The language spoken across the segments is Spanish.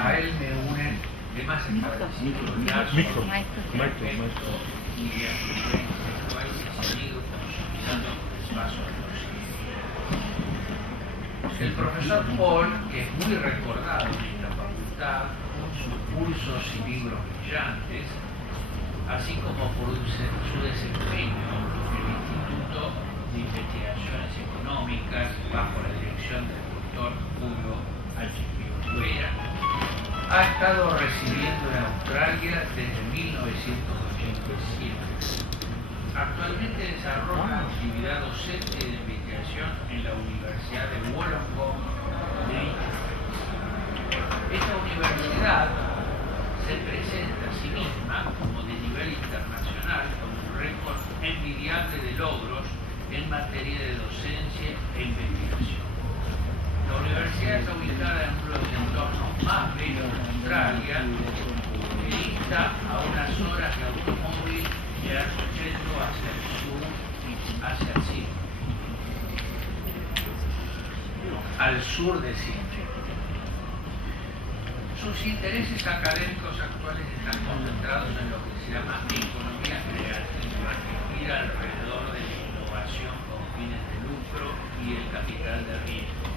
A él me unen temas establecidos ya sobre y intelectual que se ha ido consolidando con el paso de los siglos. El profesor Paul, que es muy recordado en esta facultad por sus cursos y libros brillantes, así como por su desempeño en el Instituto de Investigaciones Económicas bajo la dirección del doctor Julio Olivera, ha estado residiendo en Australia desde 1987. Actualmente desarrolla actividad docente de investigación en la Universidad de Wollongong de dicho país. Esta universidad se presenta a sí misma como de nivel internacional con un récord envidiable de logros en materia de docencia e investigación. La universidad está ubicada en uno de los entornos más bellos de Australia, que dista a unas horas de automóvil yendo hacia el sur, hacia Sydney, al sur de Sydney. Sus intereses académicos actuales están concentrados en lo que se llama economía creativa, que gira alrededor de la innovación con fines de lucro y el capital de riesgo.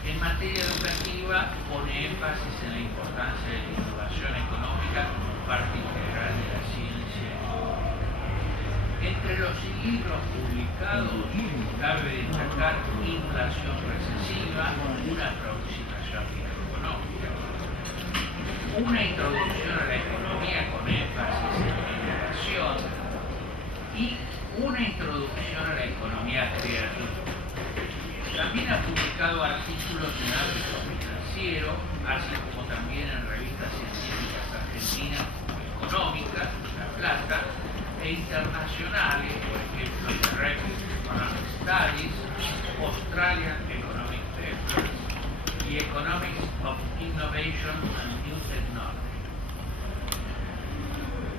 En materia educativa, pone énfasis en la importancia de la innovación económica como parte integral de la ciencia económica. Entre los libros publicados, cabe destacar Inflación recesiva, una aproximación microeconómica, una introducción a la economía con énfasis en la innovación y una introducción a la economía creativa. También ha publicado artículos en ámbito financiero, así como también en revistas científicas argentinas como Económicas, La Plata, e internacionales, por ejemplo, The Review of Economic Studies, Australian Economic Papers y Economics of Innovation and New Technology.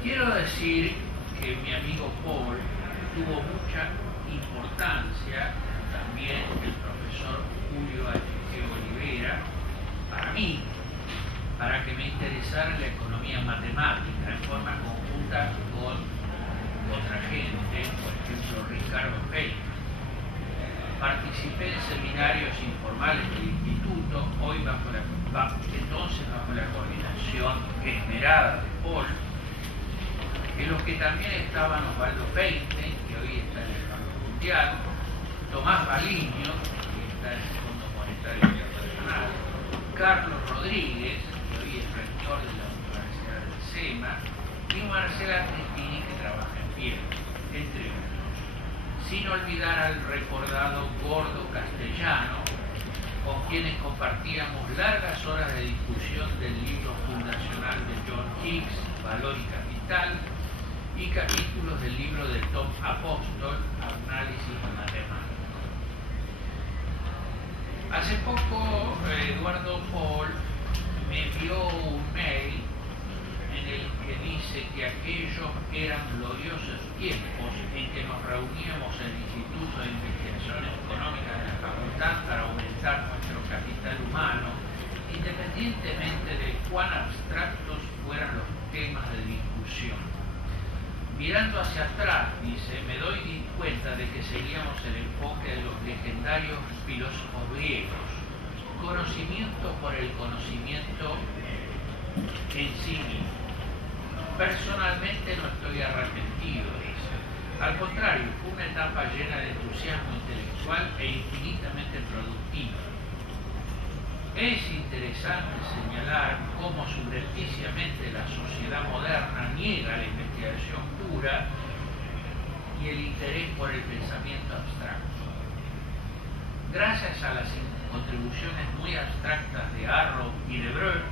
Quiero decir que mi amigo Paul tuvo mucha importancia, también el profesor Julio Olivera, para mí, para que me interesara la economía matemática en forma conjunta con otra gente, por ejemplo Ricardo Feynman. Participé en seminarios informales del instituto, entonces bajo la coordinación esmerada de Paul, en los que también estaban Osvaldo Feinstein, que hoy está en el Banco Mundial, Tomás Baliño, que está en el Fondo Monetario Internacional, Carlos Rodríguez, que hoy es rector de la Universidad del SEMA, y Marcela Tristini, que trabaja en Piedra, entre otros. Sin olvidar al recordado Gordo Castellano, con quienes compartíamos largas horas de discusión del libro fundacional de John Hicks, Valor y Capital, y capítulos del libro de Tom Apostol, Análisis Matemático. Hace poco Eduardo Paul me envió un mail en el que dice que aquellos eran gloriosos tiempos en que nos reuníamos en el Instituto de Investigaciones Económicas de la Facultad para aumentar nuestro capital humano, independientemente de cuán abstractos fueran los temas de discusión. Mirando hacia atrás, dice, me doy cuenta de que seguíamos el enfoque de los legendarios filósofos griegos, conocimiento por el conocimiento en sí mismo. Personalmente no estoy arrepentido, dice. Al contrario, fue una etapa llena de entusiasmo intelectual e infinitamente productiva. Es interesante señalar cómo subrepticiamente la sociedad moderna niega la investigación pura y el interés por el pensamiento abstracto. Gracias a las contribuciones muy abstractas de Arrow y de Breuer,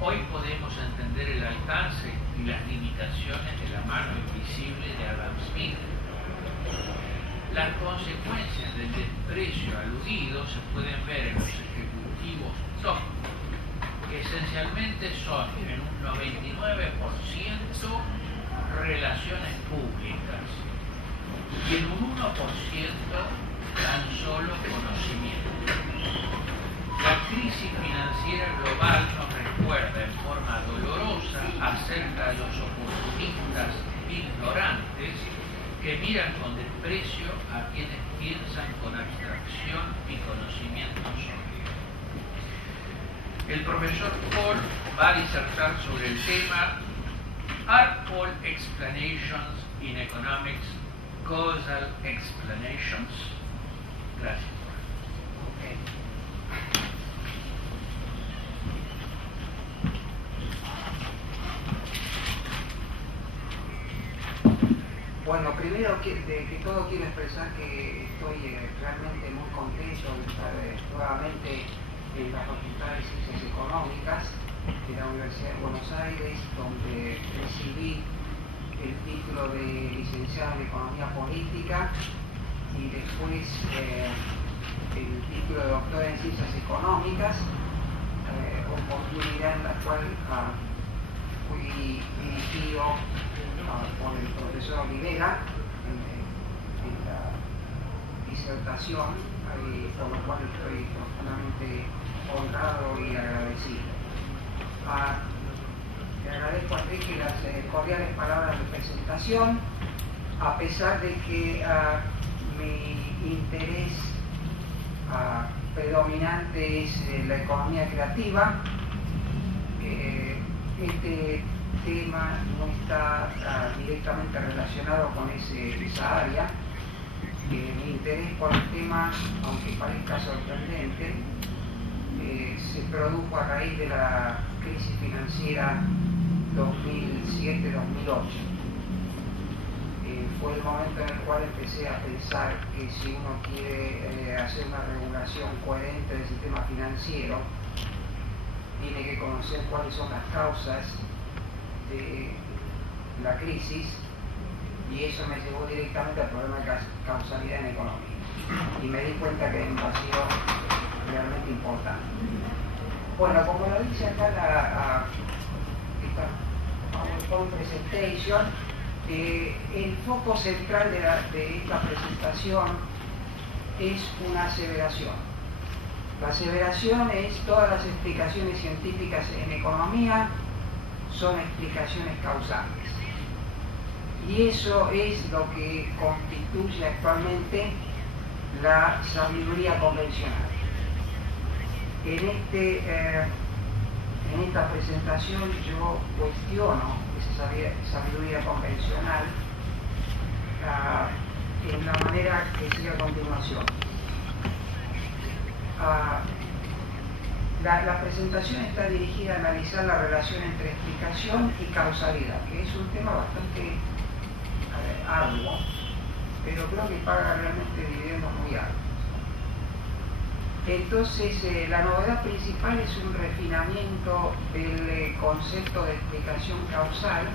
hoy podemos entender el alcance y las limitaciones de la mano invisible de Adam Smith. Las consecuencias del desprecio aludido se pueden ver en los ejecutivos top, que esencialmente son en un 99% relaciones públicas y en un 1% tan solo conocimiento. La crisis financiera global nos recuerda en forma dolorosa acerca de los oportunistas ignorantes que miran con desprecio a quienes piensan con abstracción y conocimiento sólido. El profesor Paul va a disertar sobre el tema ¿Are all explanations in economics causal explanations? Gracias. Okay. Bueno, primero que todo quiero expresar que estoy realmente muy contento de estar nuevamente en la Facultad de Ciencias Económicas de la Universidad de Buenos Aires, donde recibí el título de licenciado en Economía Política y después el título de doctor en Ciencias Económicas, oportunidad en la cual fui dirigido por el profesor Olivera en la disertación, por lo cual estoy profundamente honrado y agradecido. Le agradezco a Enrique las cordiales palabras de presentación, a pesar de que mi interés predominante es la economía creativa. Este tema no está directamente relacionado con esa área. Mi interés por el tema, aunque parezca sorprendente, se produjo a raíz de la crisis financiera 2007-2008. Fue el momento en el cual empecé a pensar que si uno quiere hacer una regulación coherente del sistema financiero, tiene que conocer cuáles son las causas de la crisis, y eso me llevó directamente al problema de causalidad en economía. Y me di cuenta que era un vacío realmente importante. Bueno, como lo dice acá esta PowerPoint presentation, el foco central de esta presentación es una aseveración. La aseveración es: todas las explicaciones científicas en economía son explicaciones causales. Y eso es lo que constituye actualmente la sabiduría convencional. En esta presentación yo cuestiono esa sabiduría convencional en la manera que sigue a continuación. La presentación está dirigida a analizar la relación entre explicación y causalidad, que es un tema bastante arduo, pero creo que paga realmente dividendos muy altos. Entonces, la novedad principal es un refinamiento del concepto de explicación causal,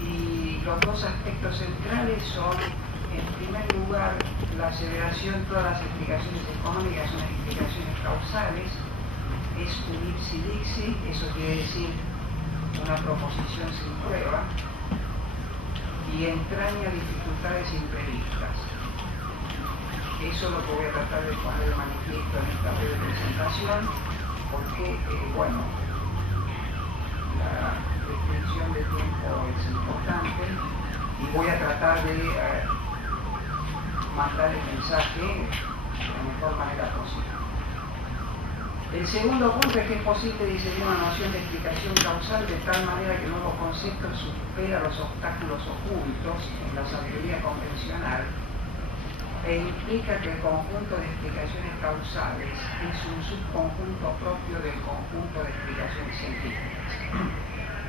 y los dos aspectos centrales son, en primer lugar, la aseveración: todas las explicaciones económicas son explicaciones causales. Es un ipsi dixi, eso quiere decir una proposición sin prueba, y entraña dificultades imprevistas. Eso es lo que voy a tratar de poner de manifiesto en esta breve presentación, porque, bueno, la restricción de tiempo es importante y voy a tratar de mandar el mensaje de la mejor manera posible. El segundo punto es que es posible diseñar una noción de explicación causal de tal manera que el nuevo concepto supera los obstáculos ocultos en la sabiduría convencional e implica que el conjunto de explicaciones causales es un subconjunto propio del conjunto de explicaciones científicas.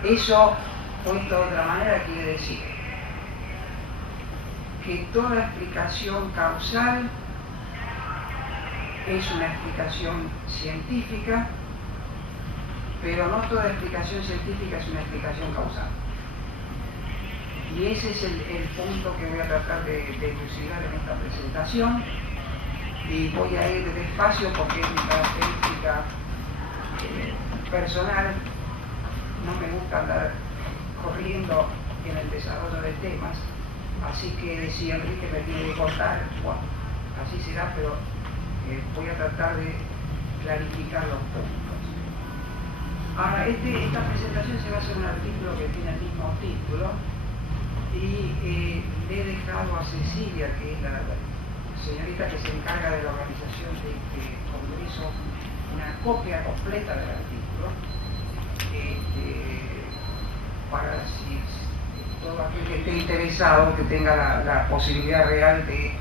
Eso, puesto de otra manera, quiere decir que toda explicación causal es una explicación científica, pero no toda explicación científica es una explicación causal. Y ese es el punto que voy a tratar de elucidar en esta presentación, y voy a ir despacio porque es mi característica personal. No me gusta andar corriendo en el desarrollo de temas, así que si Enrique me tiene que cortar, bueno, así será, pero voy a tratar de clarificar los puntos. Ahora, esta presentación se basa en un artículo que tiene el mismo título y le he dejado a Cecilia, que es la señorita que se encarga de la organización de este congreso, una copia completa del artículo, para si todo aquel que esté interesado, que tenga la posibilidad real de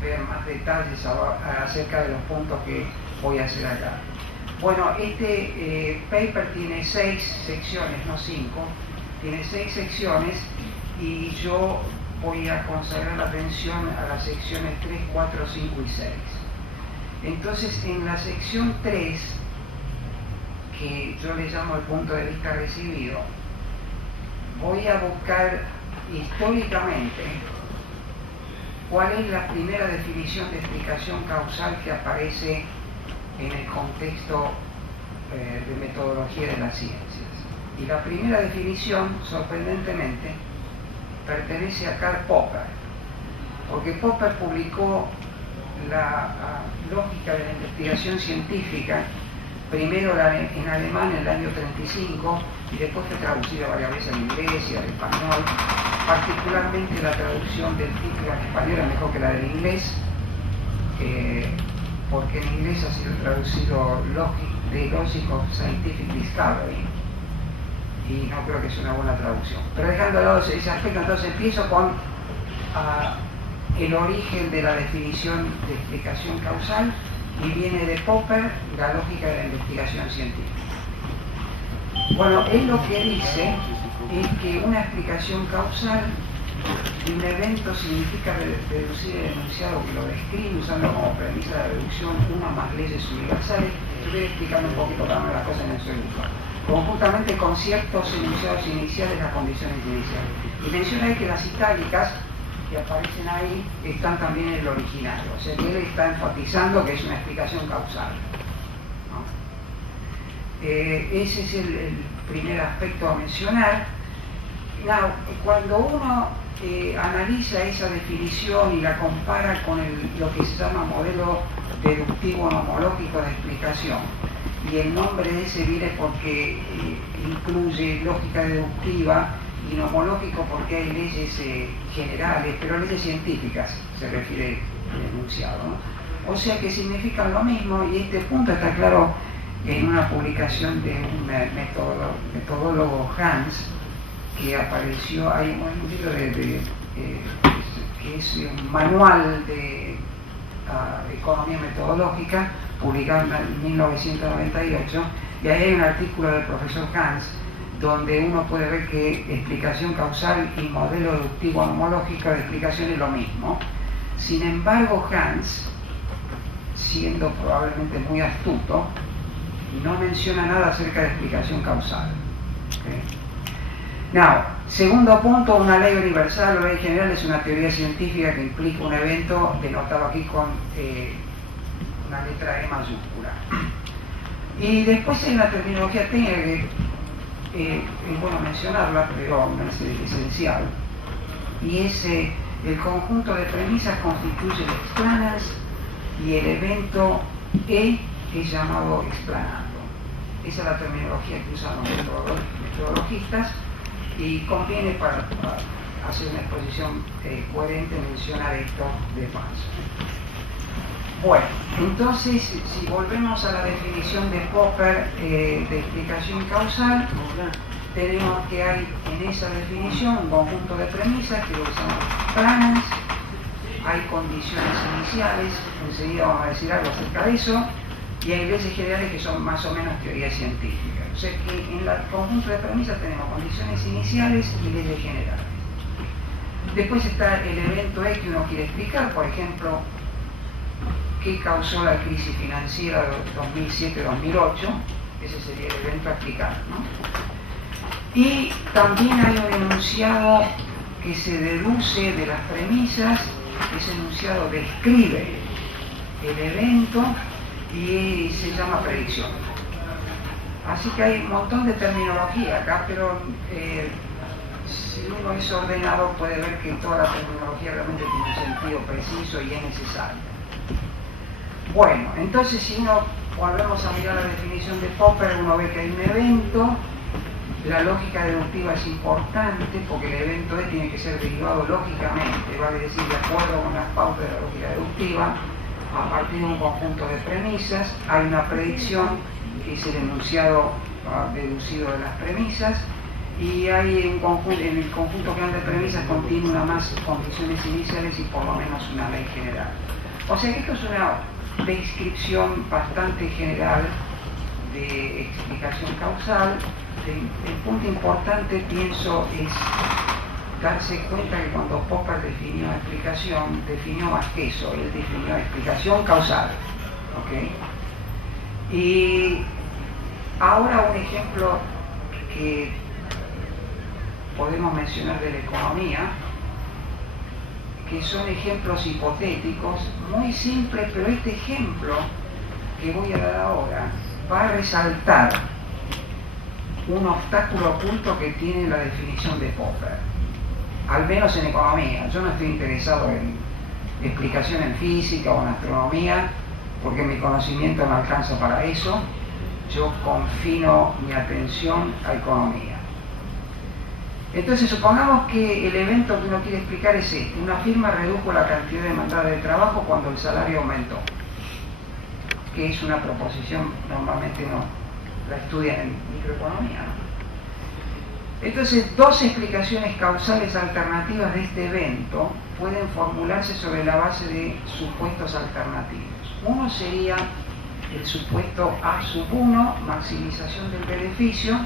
ver más detalles acerca de los puntos que voy a hacer acá. Bueno, este paper tiene 6 secciones, no 5, tiene 6 secciones y yo voy a consagrar la atención a las secciones 3, 4, 5 y 6. Entonces, en la sección 3, que yo le llamo el punto de vista recibido, voy a buscar históricamente cuál es la primera definición de explicación causal que aparece en el contexto de metodología de las ciencias. Y la primera definición, sorprendentemente, pertenece a Karl Popper, porque Popper publicó la lógica de la investigación científica, primero en alemán en el año 35 y después fue traducida varias veces al inglés y al español. Particularmente la traducción del título en español es mejor que la del inglés, porque en inglés ha sido traducido The Logic of Scientific Discovery y no creo que es una buena traducción. Pero dejando de lado ese aspecto, entonces empiezo con el origen de la definición de explicación causal, y viene de Popper, la lógica de la investigación científica. Bueno, él lo que dice es que una explicación causal de un evento significa deducir el enunciado que lo describe usando como premisa de deducción una más leyes universales. Estoy explicando un poquito cada una de las cosas en el segundo. Conjuntamente con ciertos enunciados iniciales, las condiciones iniciales. Y menciona ahí que las itálicas que aparecen ahí están también en el original, o sea que él está enfatizando que es una explicación causal, ¿no? Ese es el primer aspecto a mencionar. Cuando uno analiza esa definición y la compara con lo que se llama modelo deductivo nomológico de explicación, y el nombre de ese viene porque incluye lógica deductiva y nomológico porque hay leyes generales, pero leyes científicas se refiere el enunciado, ¿no? O sea que significan lo mismo, y este punto está claro en una publicación de un metodólogo Hans, que apareció, hay un libro que es un manual de economía metodológica, publicado en 1998, y ahí hay un artículo del profesor Hans, donde uno puede ver que explicación causal y modelo deductivo nomológico de explicación es lo mismo. Sin embargo, Hans, siendo probablemente muy astuto, no menciona nada acerca de explicación causal. Segundo punto, una ley universal o ley general es una teoría científica que implica un evento denotado aquí con una letra E mayúscula. Y después en la terminología técnica, que es bueno mencionarla, pero me parece esencial, y es el conjunto de premisas constituye el explanans y el evento E es llamado explanando. Esa es la terminología que usan los metodologistas, y conviene para hacer una exposición coherente mencionar esto de paso. Bueno, entonces, si volvemos a la definición de Popper de explicación causal, tenemos que hay en esa definición un conjunto de premisas que lo llamamos explanans, hay condiciones iniciales, enseguida vamos a decir algo acerca de eso, y hay leyes generales que son más o menos teorías científicas. O sea que en el conjunto de premisas tenemos condiciones iniciales y leyes generales. Después está el evento E que uno quiere explicar, por ejemplo, qué causó la crisis financiera de 2007-2008, ese sería el evento a explicar, ¿no? Y también hay un enunciado que se deduce de las premisas, ese enunciado describe el evento y se llama predicción. Así que hay un montón de terminología acá, pero si uno es ordenado puede ver que toda la terminología realmente tiene un sentido preciso y es necesaria. Bueno, entonces si uno volvemos a mirar la definición de Popper, uno ve que hay un evento. La lógica deductiva es importante porque el evento tiene que ser derivado lógicamente, vale decir, de acuerdo con las pautas de la lógica deductiva, a partir de un conjunto de premisas. Hay una predicción, que es el enunciado deducido de las premisas, y hay un conjunto, en el conjunto que anda de premisas contiene una más condiciones iniciales y por lo menos una ley general. O sea que esto es una descripción bastante general de explicación causal. El punto importante, pienso, es darse cuenta que cuando Popper definió explicación, definió más que eso, él definió explicación causal. ¿Okay? Y ahora un ejemplo que podemos mencionar de la economía, que son ejemplos hipotéticos, muy simples, pero este ejemplo que voy a dar ahora va a resaltar un obstáculo oculto que tiene la definición de Popper, al menos en economía. Yo no estoy interesado en explicación en física o en astronomía, porque mi conocimiento no alcanza para eso. Yo confino mi atención a economía. Entonces, supongamos que el evento que uno quiere explicar es este: una firma redujo la cantidad demandada de trabajo cuando el salario aumentó, que es una proposición, normalmente no la estudian en microeconomía, ¿no? Entonces, dos explicaciones causales alternativas de este evento pueden formularse sobre la base de supuestos alternativos. Uno sería el supuesto A1, maximización del beneficio,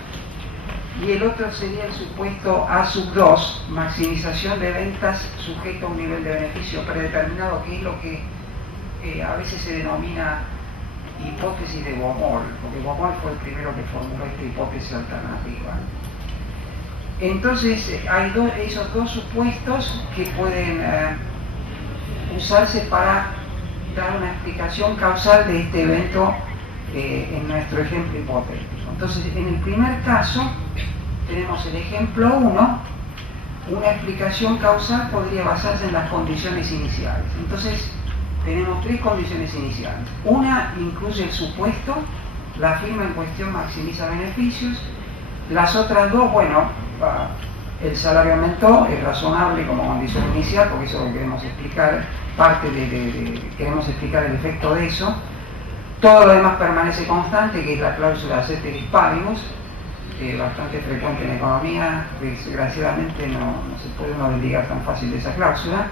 y el otro sería el supuesto A2, maximización de ventas sujeto a un nivel de beneficio predeterminado, que es lo que a veces se denomina hipótesis de Baumol, porque Baumol fue el primero que formuló esta hipótesis alternativa. Entonces hay esos dos supuestos que pueden usarse para dar una explicación causal de este evento en nuestro ejemplo hipotético. Entonces, en el primer caso tenemos el ejemplo 1. Una explicación causal podría basarse en las condiciones iniciales. Entonces tenemos tres condiciones iniciales. Una incluye el supuesto: la firma en cuestión maximiza beneficios. Las otras dos, bueno, el salario aumentó, es razonable como condición inicial, porque eso es lo que queremos explicar, queremos explicar el efecto de eso. Todo lo demás permanece constante, que es la cláusula ceteris paribus, bastante frecuente en economía. Desgraciadamente no se puede uno desligar tan fácil de esa cláusula.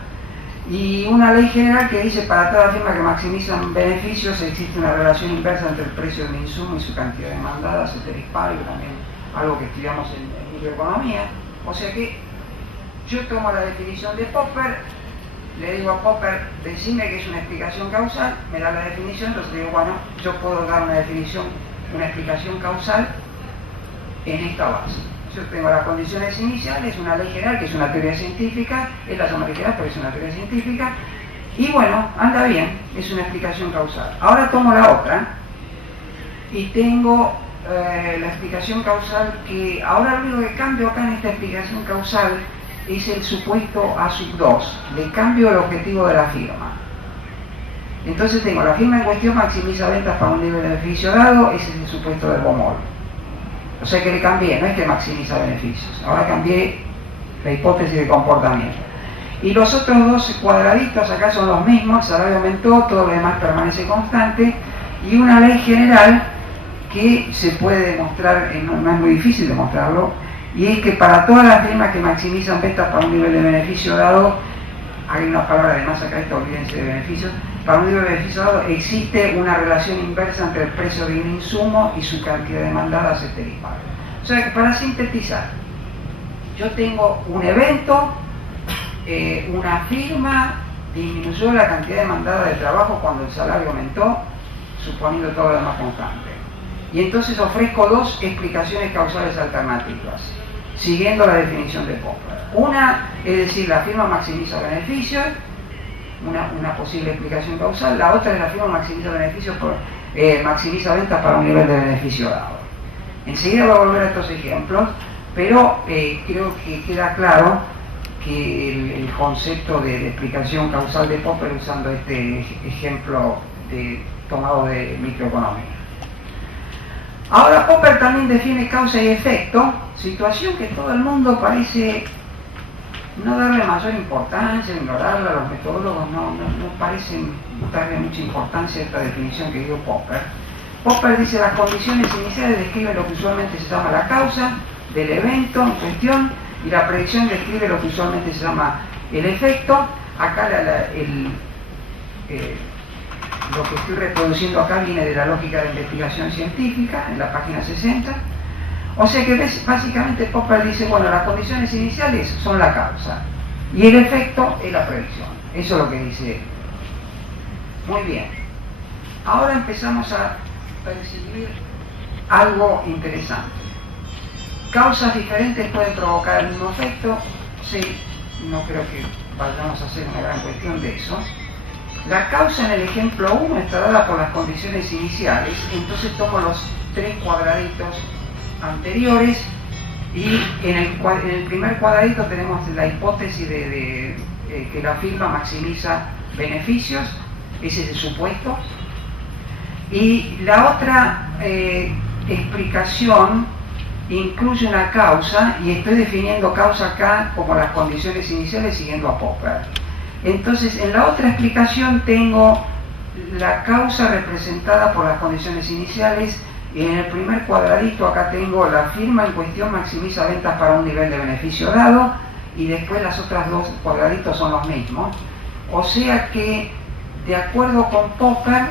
Y una ley general que dice: para toda firma que maximizan beneficios existe una relación inversa entre el precio del insumo y su cantidad demandada, ceteris paribus, también algo que estudiamos en microeconomía. O sea que yo tomo la definición de Popper, le digo a Popper: decime que es una explicación causal, me da la definición. Entonces digo: bueno, yo puedo dar una explicación causal en esta base. Yo tengo las condiciones iniciales, una ley general que es una teoría científica, es la suma general, pero es una teoría científica, y bueno, anda bien, es una explicación causal. Ahora tomo la otra y tengo la explicación causal, que ahora lo único que cambio acá en esta explicación causal es el supuesto A2, le cambio el objetivo de la firma. Entonces tengo: la firma en cuestión maximiza ventas para un nivel de beneficio dado, ese es el supuesto del Baumol. O sea que le cambié, no es que maximiza beneficios, ahora cambié la hipótesis de comportamiento. Y los otros dos cuadraditos acá son los mismos: el salario aumentó, todo lo demás permanece constante, y una ley general que se puede demostrar, no es muy difícil demostrarlo, y es que para todas las firmas que maximizan ventas para un nivel de beneficio dado, hay una palabra además acá, olvídense de beneficios, para un nivel de beneficio dado existe una relación inversa entre el precio de un insumo y su cantidad demandada, ceteris paribus. O sea que, para sintetizar, yo tengo un evento, una firma disminuyó la cantidad demandada de trabajo cuando el salario aumentó, suponiendo todo lo demás constante. Y entonces ofrezco dos explicaciones causales alternativas, siguiendo la definición de Popper. Una, es decir, la firma maximiza beneficios, una posible explicación causal. La otra es: la firma maximiza beneficios maximiza ventas para un nivel de beneficio dado. Enseguida voy a volver a estos ejemplos, pero creo que queda claro que el concepto de explicación causal de Popper, usando este ejemplo tomado de microeconomía. Ahora Popper también define causa y efecto, situación que todo el mundo parece no darle mayor importancia, ignorarla. Los metodólogos no parecen darle mucha importancia a esta definición que dio Popper. Popper dice: las condiciones iniciales describen lo que usualmente se llama la causa del evento en cuestión, y la predicción describe lo que usualmente se llama el efecto. Acá lo que estoy reproduciendo acá viene de la lógica de investigación científica, en la página 60. O sea que básicamente Popper dice, bueno, las condiciones iniciales son la causa y el efecto es la predicción. Eso es lo que dice él. Muy bien. Ahora empezamos a percibir algo interesante. ¿Causas diferentes pueden provocar el mismo efecto? Sí, no creo que vayamos a hacer una gran cuestión de eso. La causa en el ejemplo 1 está dada por las condiciones iniciales, entonces tomo los 3 cuadraditos anteriores y en el primer cuadradito tenemos la hipótesis de que la firma maximiza beneficios, ese es el supuesto, y la otra explicación incluye una causa, y estoy definiendo causa acá como las condiciones iniciales siguiendo a Popper. Entonces, en la otra explicación tengo la causa representada por las condiciones iniciales, y en el primer cuadradito acá tengo la firma en cuestión maximiza ventas para un nivel de beneficio dado, y después las otras 2 cuadraditos son los mismos. O sea que, de acuerdo con Popper,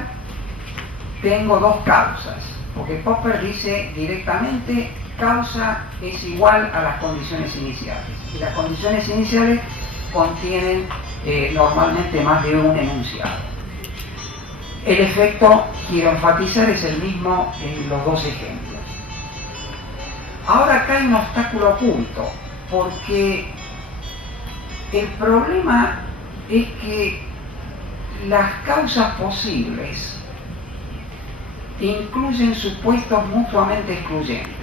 tengo 2 causas, porque Popper dice directamente causa es igual a las condiciones iniciales, y las condiciones iniciales contienen normalmente más de un enunciado. El efecto, quiero enfatizar, es el mismo en los 2 ejemplos. Ahora acá hay un obstáculo oculto, porque el problema es que las causas posibles incluyen supuestos mutuamente excluyentes.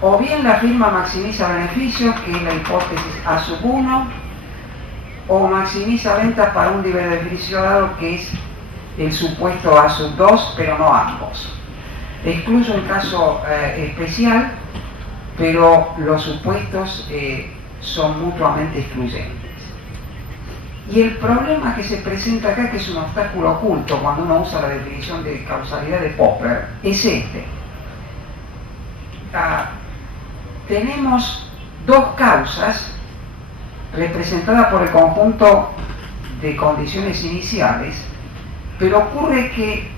O bien la firma maximiza beneficios, que es la hipótesis A sub 1, o maximiza ventas para un nivel de beneficio dado, que es el supuesto A sub 2, pero no ambos. Excluyo un caso especial, pero los supuestos son mutuamente excluyentes. Y el problema que se presenta acá, que es un obstáculo oculto cuando uno usa la definición de causalidad de Popper, es este. Tenemos 2 causas representadas por el conjunto de condiciones iniciales, pero ocurre que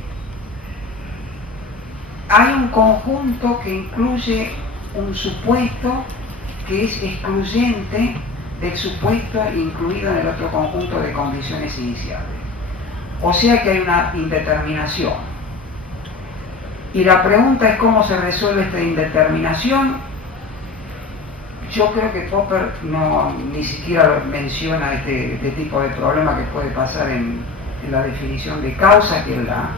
hay un conjunto que incluye un supuesto que es excluyente del supuesto incluido en el otro conjunto de condiciones iniciales. O sea que hay una indeterminación. Y la pregunta es cómo se resuelve esta indeterminación. Yo creo que Popper ni siquiera menciona este tipo de problema que puede pasar en la definición de causa que él da.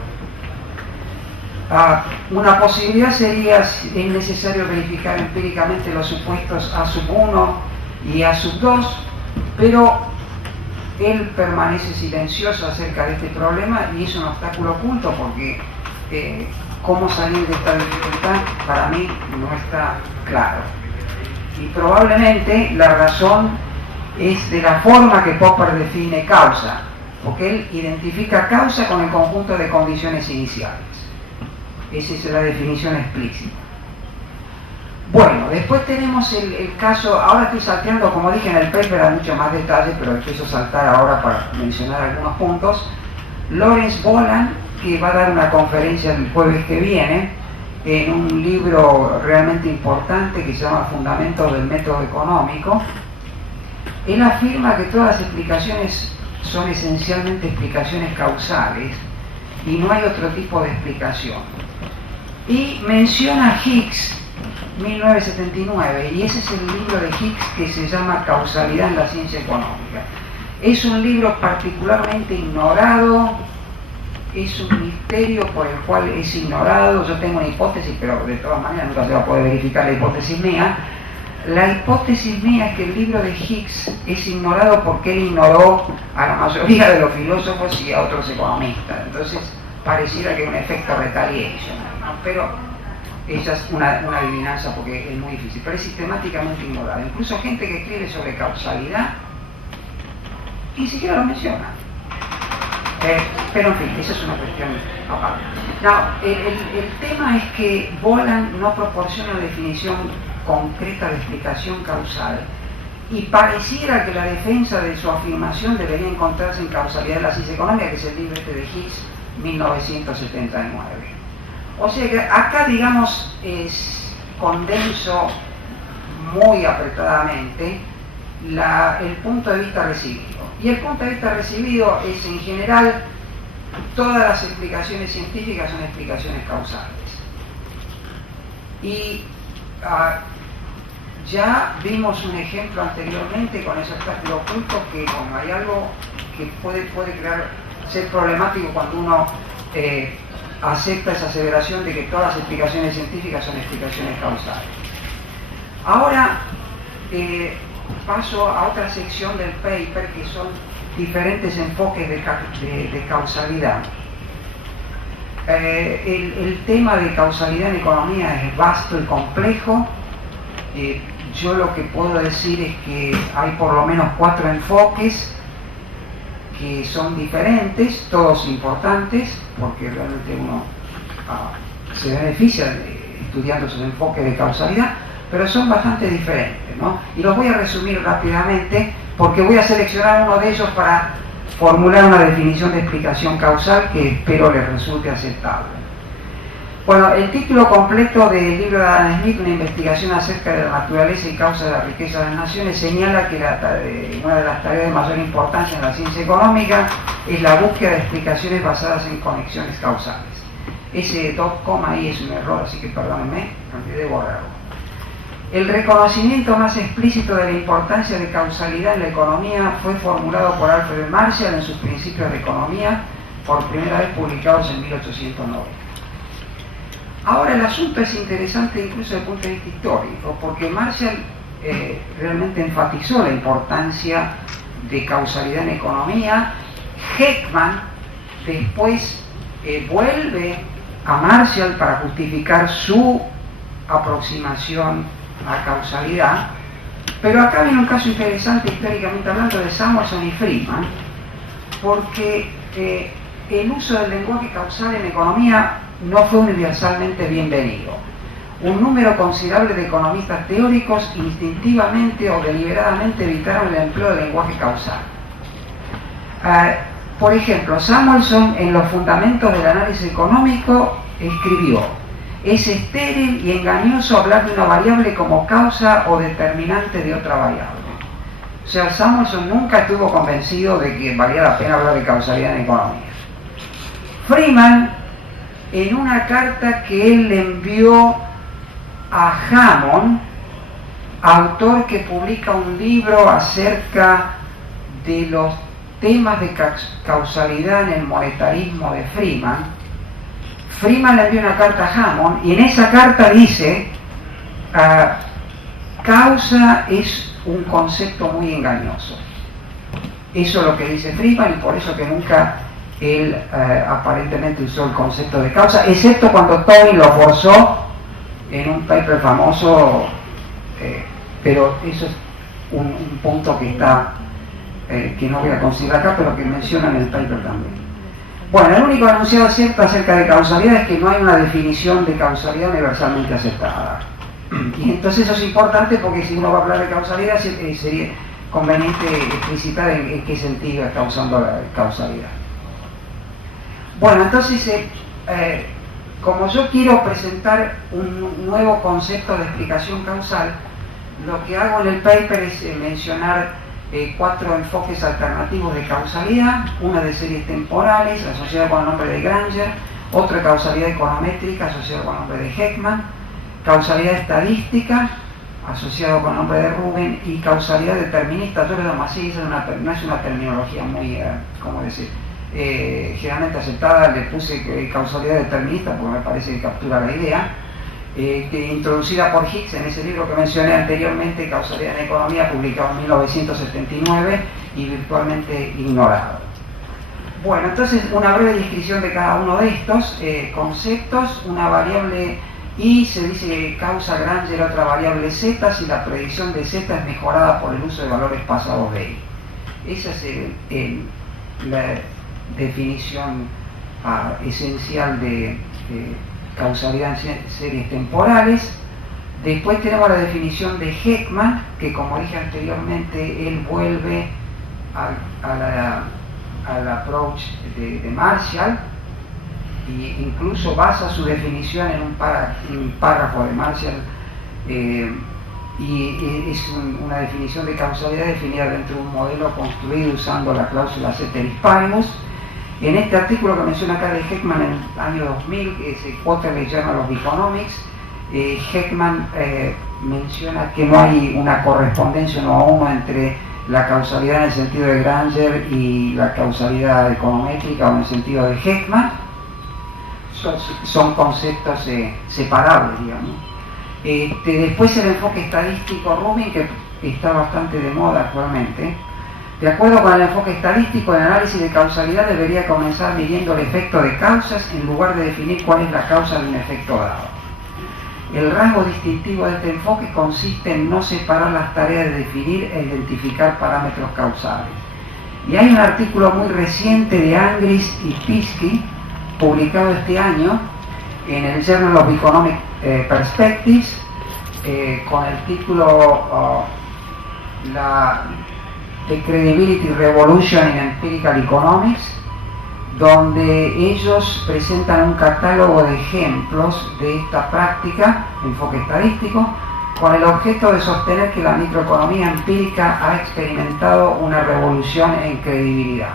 Una posibilidad sería, es necesario verificar empíricamente los supuestos A sub 1 y A sub 2, pero él permanece silencioso acerca de este problema, y es un obstáculo oculto porque cómo salir de esta dificultad para mí no está claro. Y probablemente la razón es de la forma que Popper define causa, porque él identifica causa con el conjunto de condiciones iniciales. Esa es la definición explícita. Bueno, después tenemos el caso, ahora estoy salteando, como dije en el paper hay mucho más detalles, pero empiezo a saltar ahora para mencionar algunos puntos. Lawrence Boland, que va a dar una conferencia el jueves que viene, en un libro realmente importante que se llama Fundamentos del Método Económico, él afirma que todas las explicaciones son esencialmente explicaciones causales y no hay otro tipo de explicación. Y menciona a Hicks, 1979, y ese es el libro de Hicks que se llama Causalidad en la Ciencia Económica. Es un libro particularmente ignorado, es un misterio por el cual es ignorado. Yo tengo una hipótesis, pero de todas maneras nunca se va a poder verificar la hipótesis mía. La hipótesis mía es que el libro de Higgs es ignorado porque él ignoró a la mayoría de los filósofos y a otros economistas. Entonces pareciera que es un efecto retaliation, ¿no? Pero esa es una adivinanza porque es muy difícil, pero es sistemáticamente ignorado. Incluso gente que escribe sobre causalidad ni siquiera lo menciona. Pero en fin, esa es una cuestión aparte. No, el tema es que Boland no proporciona una definición concreta de explicación causal y pareciera que la defensa de su afirmación debería encontrarse en Causalidad de la Ciencia Económica, que es el libro de Higgs, 1979. O sea que acá, digamos, condenso muy apretadamente el punto de vista recibido. Y el punto de vista recibido es, en general, todas las explicaciones científicas son explicaciones causales. Y ya vimos un ejemplo anteriormente con esos cálculos ocultos que hay algo que puede ser problemático cuando uno acepta esa aseveración de que todas las explicaciones científicas son explicaciones causales. Ahora paso a otra sección del paper que son diferentes enfoques de causalidad. El tema de causalidad en economía es vasto y complejo. Yo lo que puedo decir es que hay por lo menos 4 enfoques que son diferentes, todos importantes, porque realmente uno se beneficia estudiando esos enfoques de causalidad, pero son bastante diferentes, ¿no? Y los voy a resumir rápidamente porque voy a seleccionar uno de ellos para formular una definición de explicación causal que espero les resulte aceptable. Bueno, el título completo del libro de Adam Smith, una investigación acerca de la naturaleza y causa de la riqueza de las naciones, señala que una de las tareas de mayor importancia en la ciencia económica es la búsqueda de explicaciones basadas en conexiones causales. Ese .com ahí es un error, así que perdónenme, olvidé borrarlo. El reconocimiento más explícito de la importancia de causalidad en la economía fue formulado por Alfred Marshall en sus Principios de Economía, por primera vez publicados en 1890. Ahora el asunto es interesante incluso desde el punto de vista histórico, porque Marshall realmente enfatizó la importancia de causalidad en economía. Heckman después vuelve a Marshall para justificar su aproximación a causalidad, pero acá viene un caso interesante históricamente hablando de Samuelson y Freeman, porque el uso del lenguaje causal en economía no fue universalmente bienvenido. Un número considerable de economistas teóricos instintivamente o deliberadamente evitaron el empleo del lenguaje causal. Por ejemplo, Samuelson en los fundamentos del análisis económico escribió: es estéril y engañoso hablar de una variable como causa o determinante de otra variable. O sea, Samuelson nunca estuvo convencido de que valía la pena hablar de causalidad en economía. Freeman, en una carta que él le envió a Hammond, autor que publica un libro acerca de los temas de causalidad en el monetarismo de Freeman, Freeman le envió una carta a Hammond y en esa carta dice: causa es un concepto muy engañoso. Eso es lo que dice Freeman, y por eso que nunca él aparentemente usó el concepto de causa, excepto cuando Tobin lo forzó en un paper famoso, pero eso es un punto que está que no voy a considerar acá, pero que menciona en el paper también. Bueno, el único enunciado cierto acerca de causalidad es que no hay una definición de causalidad universalmente aceptada. Y entonces eso es importante porque si uno va a hablar de causalidad sería conveniente explicitar en qué sentido está usando la causalidad. Bueno, entonces, como yo quiero presentar un nuevo concepto de explicación causal, lo que hago en el paper es mencionar 4 enfoques alternativos de causalidad: una de series temporales, asociada con el nombre de Granger; otra causalidad econométrica, asociada con el nombre de Heckman; causalidad estadística, asociado con el nombre de Rubin; y causalidad determinista. Yo lo llamo así, no es una terminología muy, ¿cómo decir?, generalmente aceptada. Le puse causalidad determinista porque me parece que captura la idea. introducida por Hicks en ese libro que mencioné anteriormente, Causalidad en Economía, publicado en 1979 y virtualmente ignorado. Bueno, entonces una breve descripción de cada uno de estos conceptos. Una variable I se dice que causa Granger otra variable Z si la predicción de Z es mejorada por el uso de valores pasados de I. Esa es la definición esencial de causalidad en series temporales. Después tenemos la definición de Heckman, que como dije anteriormente, él vuelve al approach de Marshall e incluso basa su definición en un párrafo de Marshall, y es una definición de causalidad definida dentro de un modelo construido usando la cláusula ceteris paribus. En este artículo que menciona acá de Heckman en el año 2000, que es el Quarterly Journal of Economics, Heckman menciona que no hay una correspondencia uno a uno entre la causalidad en el sentido de Granger y la causalidad econométrica o en el sentido de Heckman. Son conceptos separables, digamos. Después el enfoque estadístico Rubin, que está bastante de moda actualmente. De acuerdo con el enfoque estadístico, el análisis de causalidad debería comenzar midiendo el efecto de causas en lugar de definir cuál es la causa de un efecto dado. El rasgo distintivo de este enfoque consiste en no separar las tareas de definir e identificar parámetros causales. Y hay un artículo muy reciente de Angris y Pinsky, publicado este año en el Journal of Economic Perspectives, con el título The Credibility Revolution in Empirical Economics, donde ellos presentan un catálogo de ejemplos de esta práctica, enfoque estadístico, con el objeto de sostener que la microeconomía empírica ha experimentado una revolución en credibilidad.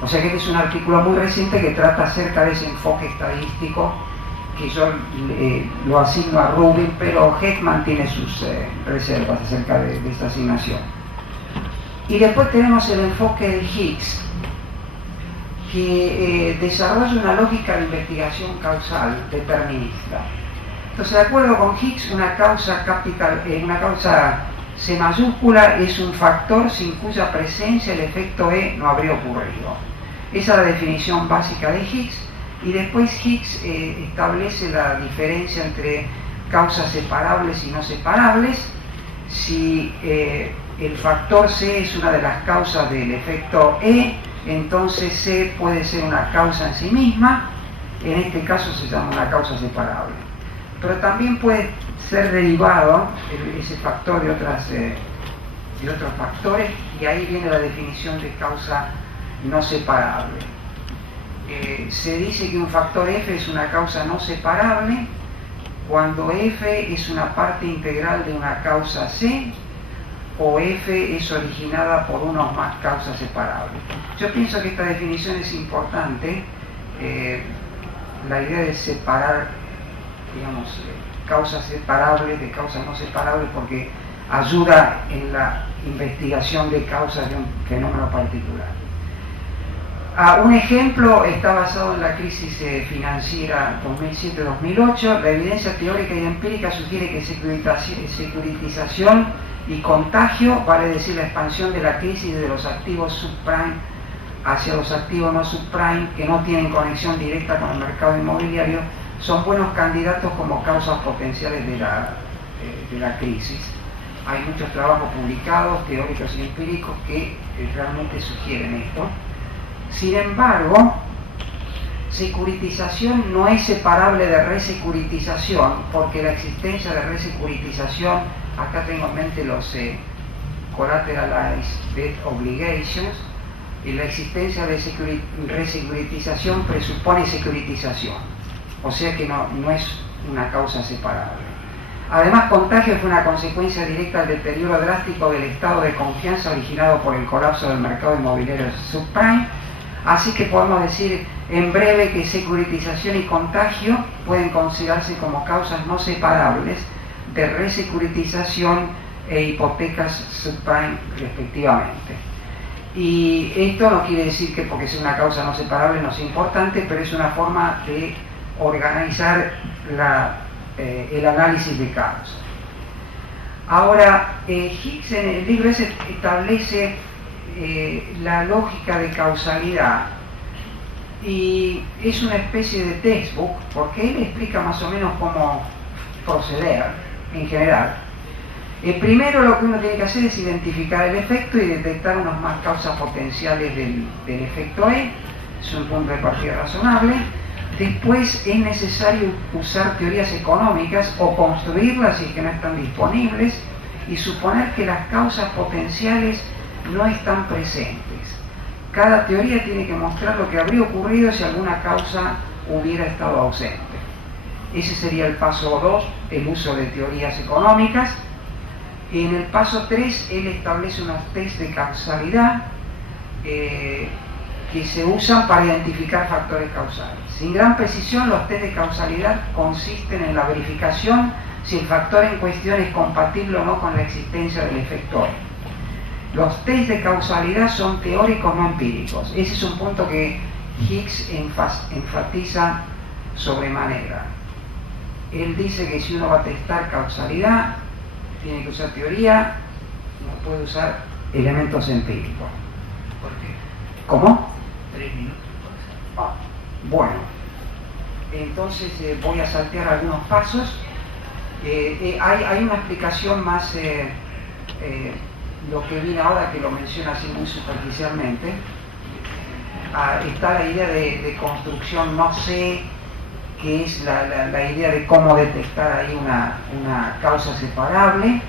O sea que este es un artículo muy reciente que trata acerca de ese enfoque estadístico, que yo lo asigno a Rubin, pero Heckman tiene sus reservas acerca de esta asignación. Y después tenemos el enfoque de Hicks, que desarrolla una lógica de investigación causal determinista. Entonces, de acuerdo con Hicks, una causa C mayúscula es un factor sin cuya presencia el efecto E no habría ocurrido. Esa es la definición básica de Hicks, y después Hicks establece la diferencia entre causas separables y no separables. Si el factor C es una de las causas del efecto E, entonces C puede ser una causa en sí misma. En este caso se llama una causa separable. Pero también puede ser derivado ese factor de otros factores, y ahí viene la definición de causa no separable. Se dice que un factor F es una causa no separable cuando F es una parte integral de una causa C, o F es originada por una o más causas separables. Yo pienso que esta definición es importante, la idea de separar, digamos, causas separables de causas no separables, porque ayuda en la investigación de causas de un fenómeno particular. Un ejemplo está basado en la crisis financiera 2007-2008. La evidencia teórica y empírica sugiere que securitización y contagio, vale decir la expansión de la crisis de los activos subprime hacia los activos no subprime que no tienen conexión directa con el mercado inmobiliario, son buenos candidatos como causas potenciales de la crisis. Hay muchos trabajos publicados, teóricos y empíricos, que realmente sugieren esto. Sin embargo, securitización no es separable de resecuritización, porque la existencia de resecuritización, acá tengo en mente los collateralized debt obligations, y la existencia de resecuritización presupone securitización, o sea que no es una causa separable. Además, contagio fue una consecuencia directa del deterioro drástico del estado de confianza originado por el colapso del mercado inmobiliario subprime, así que podemos decir en breve que securitización y contagio pueden considerarse como causas no separables de resecuritización e hipotecas subprime respectivamente. Y esto no quiere decir que porque sea una causa no separable no sea importante, pero es una forma de organizar el análisis de causa. Ahora, Hicks en el libro ese establece la lógica de causalidad y es una especie de textbook porque él explica más o menos cómo proceder en general. Primero lo que uno tiene que hacer es identificar el efecto y detectar unas más causas potenciales del efecto E, es un punto de partida razonable. Después es necesario usar teorías económicas o construirlas si es que no están disponibles y suponer que las causas potenciales no están presentes. Cada teoría tiene que mostrar lo que habría ocurrido si alguna causa hubiera estado ausente. Ese sería el paso 2, el uso de teorías económicas. En el paso 3, él establece unos test de causalidad que se usan para identificar factores causales. Sin gran precisión, los test de causalidad consisten en la verificación si el factor en cuestión es compatible o no con la existencia del efecto E. Los test de causalidad son teóricos, no empíricos. Ese es un punto que Hicks enfatiza sobremanera. Él dice que si uno va a testar causalidad, tiene que usar teoría, no puede usar elementos empíricos. ¿Por qué? ¿Cómo? 3 minutos. Bueno, entonces voy a saltear algunos pasos. Hay una explicación más, lo que viene ahora que lo menciona así muy superficialmente. Está la idea de construcción no sé, que es la idea de cómo detectar ahí una causa separable.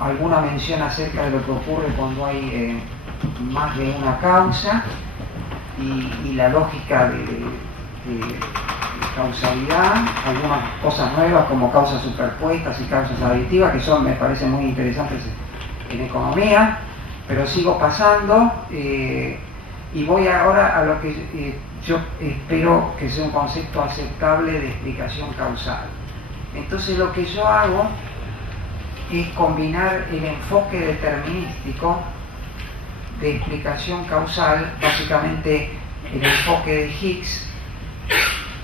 Alguna mención acerca de lo que ocurre cuando hay más de una causa y la lógica de causalidad, algunas cosas nuevas como causas superpuestas y causas aditivas que son, me parecen muy interesantes en economía, pero sigo pasando y voy ahora a lo que yo espero que sea un concepto aceptable de explicación causal. Entonces lo que yo hago es combinar el enfoque determinístico de explicación causal, básicamente el enfoque de Hicks,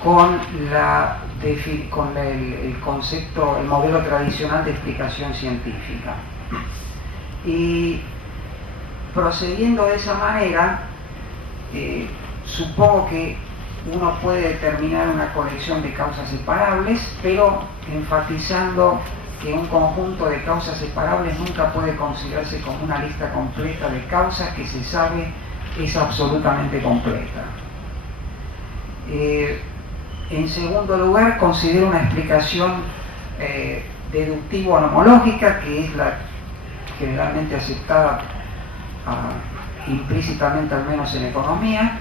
con el concepto, el modelo tradicional de explicación científica. Y procediendo de esa manera, supongo que uno puede determinar una colección de causas separables, pero enfatizando que un conjunto de causas separables nunca puede considerarse como una lista completa de causas que se sabe es absolutamente completa. En segundo lugar, considero una explicación deductivo-nomológica, que es la generalmente aceptada implícitamente, al menos en economía,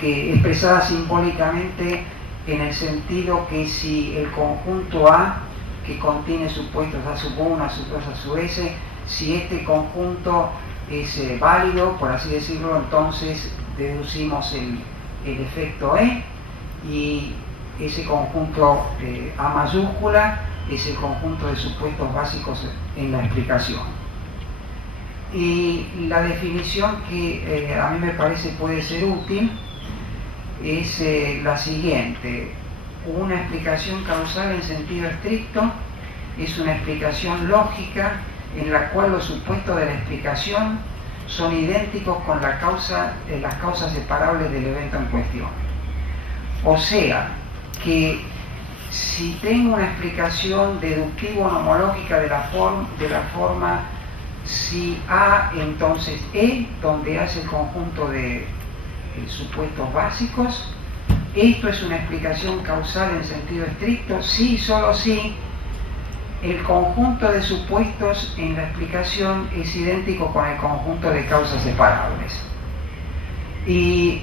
que expresada simbólicamente en el sentido que si el conjunto A, que contiene supuestos A sub 1, A sub 2, A sub S, si este conjunto es válido, por así decirlo, entonces deducimos el efecto E, y ese conjunto A mayúscula es el conjunto de supuestos básicos en la explicación. Y la definición que a mí me parece puede ser útil es la siguiente: una explicación causal en sentido estricto es una explicación lógica en la cual los supuestos de la explicación son idénticos con las causas separables del evento en cuestión. O sea, que si tengo una explicación deductivo-nomológica de la forma si A, entonces E, donde A es el conjunto de supuestos básicos, esto es una explicación causal en sentido estricto si y solo si el conjunto de supuestos en la explicación es idéntico con el conjunto de causas separables. Y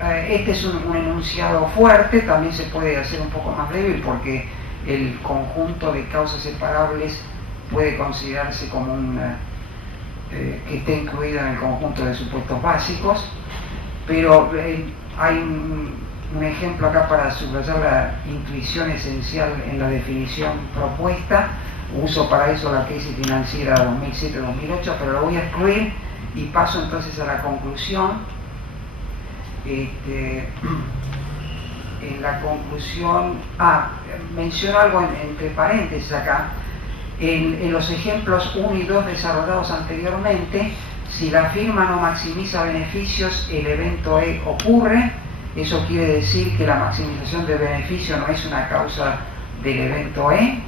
este es un enunciado fuerte, también se puede hacer un poco más débil porque el conjunto de causas separables puede considerarse como que esté incluido en el conjunto de supuestos básicos, pero hay un ejemplo acá para subrayar la intuición esencial en la definición propuesta. Uso para eso la crisis financiera 2007-2008, pero lo voy a excluir y paso entonces a la conclusión. en la conclusión, menciono algo entre paréntesis acá, en los ejemplos 1 y 2 desarrollados anteriormente, si la firma no maximiza beneficios, el evento E ocurre. Eso quiere decir que la maximización de beneficio no es una causa del evento E.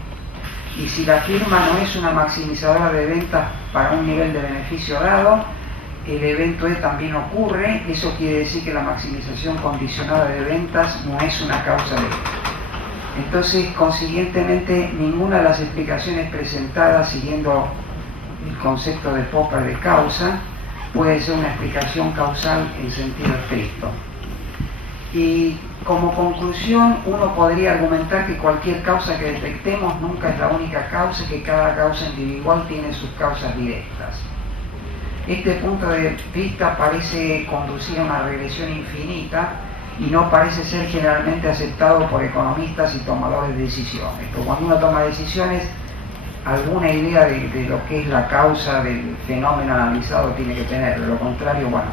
Y si la firma no es una maximizadora de ventas para un nivel de beneficio dado, el evento E también ocurre. Eso quiere decir que la maximización condicionada de ventas no es una causa de esto. Entonces, consiguientemente, ninguna de las explicaciones presentadas siguiendo el concepto de Popper de causa puede ser una explicación causal en sentido estricto. Y como conclusión, uno podría argumentar que cualquier causa que detectemos nunca es la única causa, que cada causa individual tiene sus causas directas. Este punto de vista parece conducir a una regresión infinita y no parece ser generalmente aceptado por economistas y tomadores de decisiones. Pero cuando uno toma decisiones, alguna idea de lo que es la causa del fenómeno analizado tiene que tener. De lo contrario, bueno,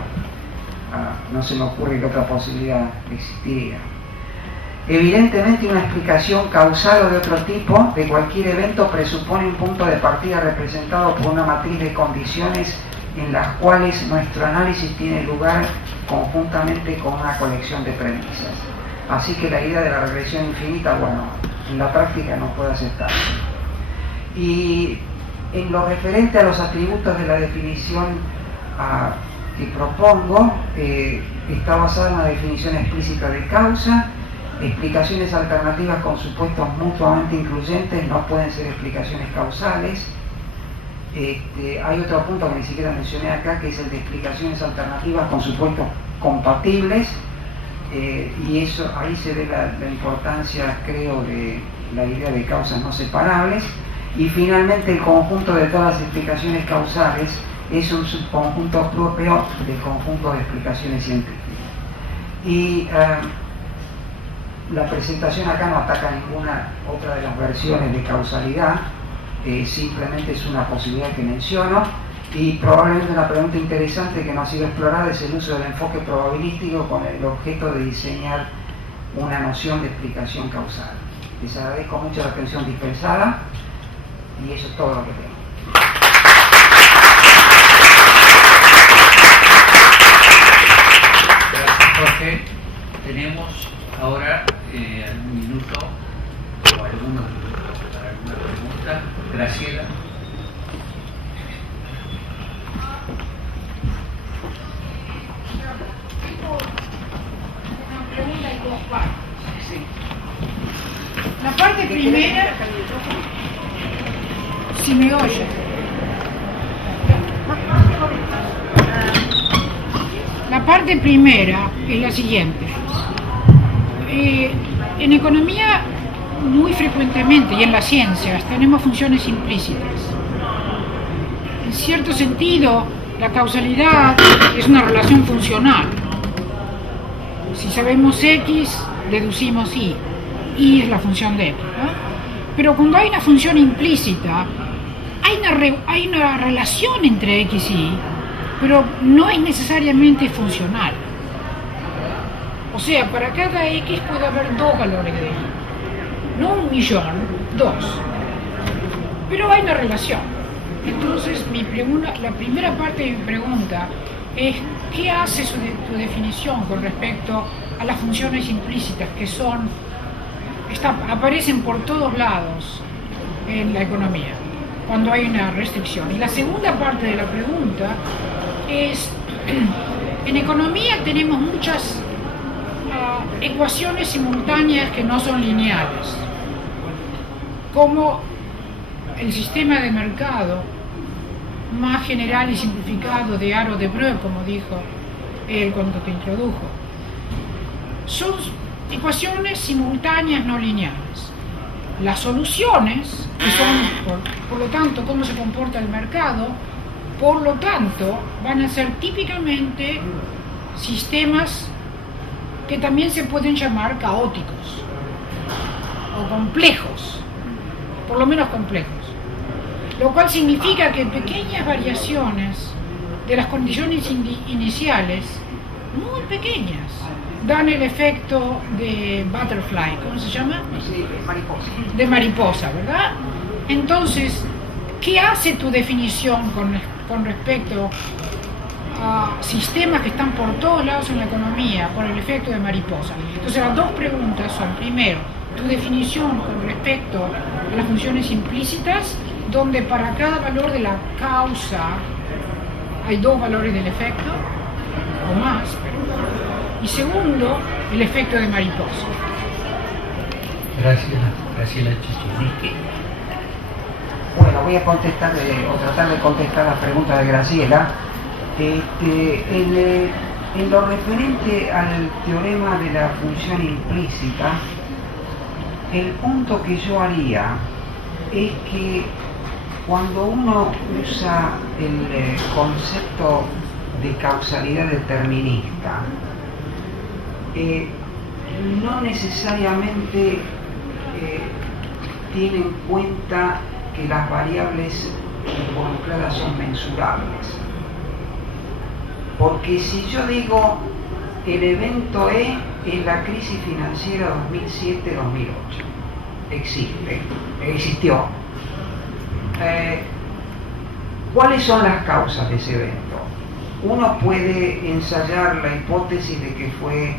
no se me ocurre que otra posibilidad existiría. Evidentemente, una explicación causal o de otro tipo de cualquier evento presupone un punto de partida representado por una matriz de condiciones en las cuales nuestro análisis tiene lugar conjuntamente con una colección de premisas. Así que la idea de la regresión infinita, bueno, en la práctica no puede aceptarse. Y en lo referente a los atributos de la definición que propongo, está basada en una definición explícita de causa. Explicaciones alternativas con supuestos mutuamente incluyentes no pueden ser explicaciones causales. Hay otro punto que ni siquiera mencioné acá, que es el de explicaciones alternativas con supuestos compatibles, y eso ahí se ve la importancia, creo, de la idea de causas no separables. Y finalmente, el conjunto de todas las explicaciones causales es un subconjunto propio del conjunto de explicaciones científicas. Y la presentación acá no ataca ninguna otra de las versiones de causalidad, simplemente es una posibilidad que menciono. Y probablemente una pregunta interesante que no ha sido explorada es el uso del enfoque probabilístico con el objeto de diseñar una noción de explicación causal. Les agradezco mucho la atención dispensada y eso es todo lo que tengo. Gracias, Jorge. Tenemos ahora algún minuto o algunos minutos para alguna pregunta. Graciela. Pregunta en dos partes. Sí. La parte primera, si me oye. La parte primera es la siguiente. En economía, muy frecuentemente, y en las ciencias, tenemos funciones implícitas. En cierto sentido, la causalidad es una relación funcional. Si sabemos X, deducimos Y. Y es la función de X, ¿no? Pero cuando hay una función implícita, hay una relación entre X y Y, pero no es necesariamente funcional. O sea, para cada X puede haber 2 valores de Y. No 1.000.000, 2. Pero hay una relación. Entonces, la primera parte de mi pregunta es: ¿qué hace tu definición con respecto a las funciones implícitas que aparecen por todos lados en la economía cuando hay una restricción? Y la segunda parte de la pregunta es: en economía tenemos muchas ecuaciones simultáneas que no son lineales, como el sistema de mercado más general y simplificado de Arrow de Breu, como dijo él cuando te introdujo. Son ecuaciones simultáneas no lineales. Las soluciones, que son, por lo tanto, cómo se comporta el mercado, por lo tanto, van a ser típicamente sistemas que también se pueden llamar caóticos o complejos, por lo menos complejos. Lo cual significa que pequeñas variaciones de las condiciones iniciales muy pequeñas, dan el efecto de butterfly, ¿cómo se llama? Sí, mariposa. De mariposa, ¿verdad? Entonces, ¿qué hace tu definición con respecto a sistemas que están por todos lados en la economía, por el efecto de mariposa? Entonces, las dos preguntas son, primero, tu definición con respecto a las funciones implícitas, donde para cada valor de la causa hay dos valores del efecto, o más, y segundo, el efecto de mariposa. Graciela Chichinique. Bueno, voy a contestar o tratar de contestar la pregunta de Graciela. En lo referente al teorema de la función implícita, el punto que yo haría es que cuando uno usa el concepto de causalidad determinista, no necesariamente tiene en cuenta que las variables involucradas son mensurables. Porque si yo digo el evento E es la crisis financiera 2007-2008, existió. ¿Cuáles son las causas de ese evento? Uno puede ensayar la hipótesis de que fue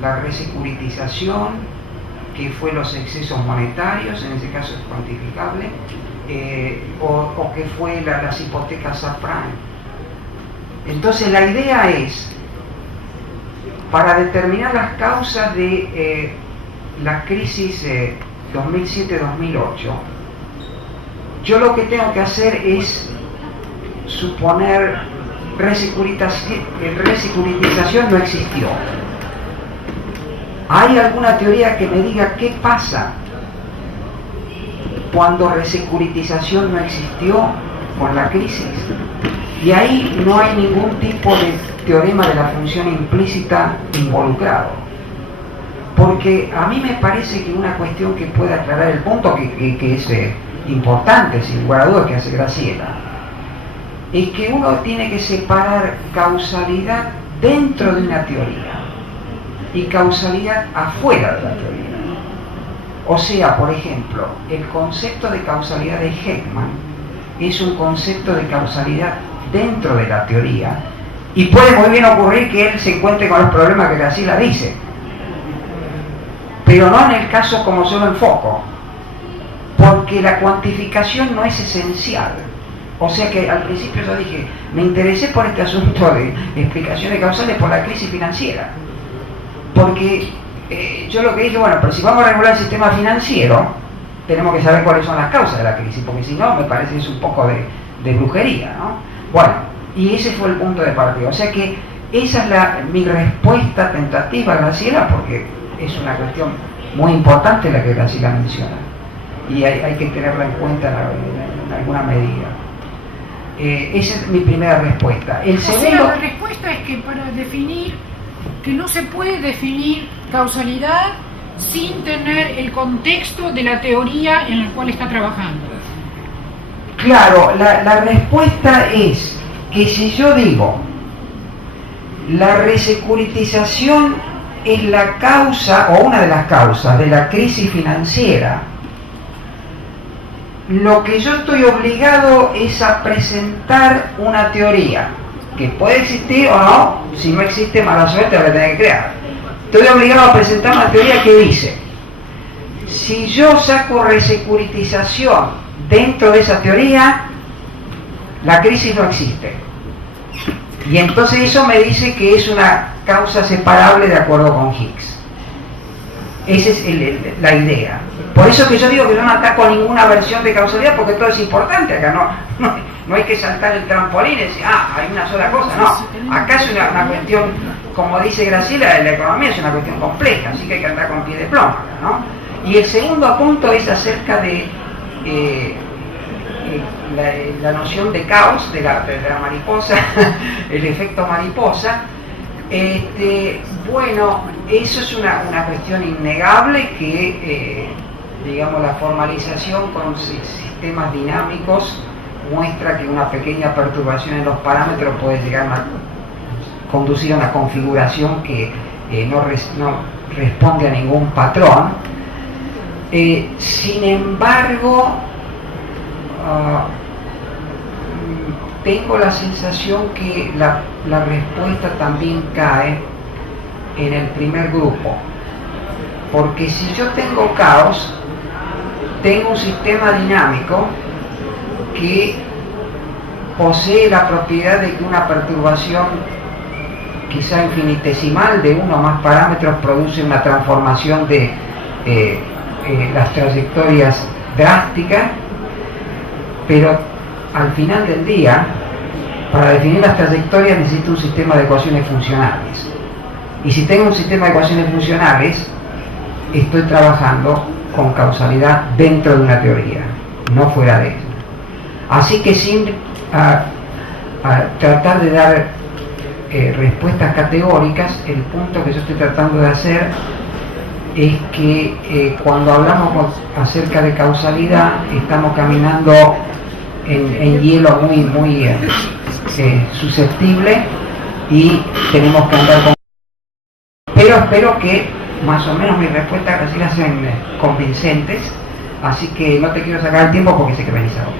la resecuritización, que fue los excesos monetarios, en ese caso es cuantificable, o que fue las hipotecas subprime. Entonces la idea es, para determinar las causas de la crisis 2007-2008, yo lo que tengo que hacer es suponer resecuritización no existió. ¿Hay alguna teoría que me diga qué pasa cuando resecuritización no existió con la crisis? Y ahí no hay ningún tipo de teorema de la función implícita involucrado. Porque a mí me parece que una cuestión que puede aclarar el punto que es importante, sin lugar a dudas, que hace Graciela, es que uno tiene que separar causalidad dentro de una teoría y causalidad afuera de la teoría. O sea, por ejemplo, el concepto de causalidad de Heckman es un concepto de causalidad dentro de la teoría, y puede muy bien ocurrir que él se encuentre con los problemas que Graciela dice, pero no en el caso como yo lo enfoco, porque la cuantificación no es esencial. O sea que al principio yo dije, me interesé por este asunto de explicaciones causales por la crisis financiera, porque yo lo que dije, bueno, pero si vamos a regular el sistema financiero, tenemos que saber cuáles son las causas de la crisis, porque si no, me parece que es un poco de brujería, ¿no? Bueno, y ese fue el punto de partida. O sea que esa es mi respuesta tentativa, Graciela, porque es una cuestión muy importante la que Graciela menciona, y hay que tenerla en cuenta en alguna medida. Esa es mi primera respuesta. El segundo... la respuesta es que para definir, que no se puede definir causalidad sin tener el contexto de la teoría en la cual está trabajando. Claro, la respuesta es que si yo digo la resecuritización es la causa o una de las causas de la crisis financiera, lo que yo estoy obligado es a presentar una teoría que puede existir o no. Si no existe, mala suerte, la voy a tener que crear. Estoy obligado a presentar una teoría que dice, si yo saco resecuritización dentro de esa teoría, la crisis no existe. Y entonces eso me dice que es una causa separable de acuerdo con Higgs. Esa es la idea. Por eso que yo digo que yo no ataco ninguna versión de causalidad, porque todo es importante acá. No hay que saltar el trampolín y decir, hay una sola cosa. No, acá es una cuestión, como dice Graciela, la economía es una cuestión compleja, así que hay que andar con pie de plomo, ¿no? Y el segundo punto es acerca de la noción de caos, de la mariposa, el efecto mariposa. Bueno, eso es una cuestión innegable que, digamos, la formalización con sistemas dinámicos muestra que una pequeña perturbación en los parámetros puede llegar conducir a una configuración que no responde a ningún patrón. Sin embargo, tengo la sensación que la respuesta también cae en el primer grupo, porque si yo tengo caos, tengo un sistema dinámico que posee la propiedad de que una perturbación quizá infinitesimal de uno o más parámetros produce una transformación de las trayectorias drásticas, pero al final del día, para definir las trayectorias necesito un sistema de ecuaciones funcionales. Y si tengo un sistema de ecuaciones funcionales, estoy trabajando con causalidad dentro de una teoría, no fuera de ella. Así que sin tratar de dar respuestas categóricas, el punto que yo estoy tratando de hacer es que cuando hablamos acerca de causalidad, estamos caminando en hielo muy susceptible y tenemos que andar con... Pero espero que más o menos mis respuestas así las sean convincentes, así que no te quiero sacar el tiempo porque sé que venís ahora.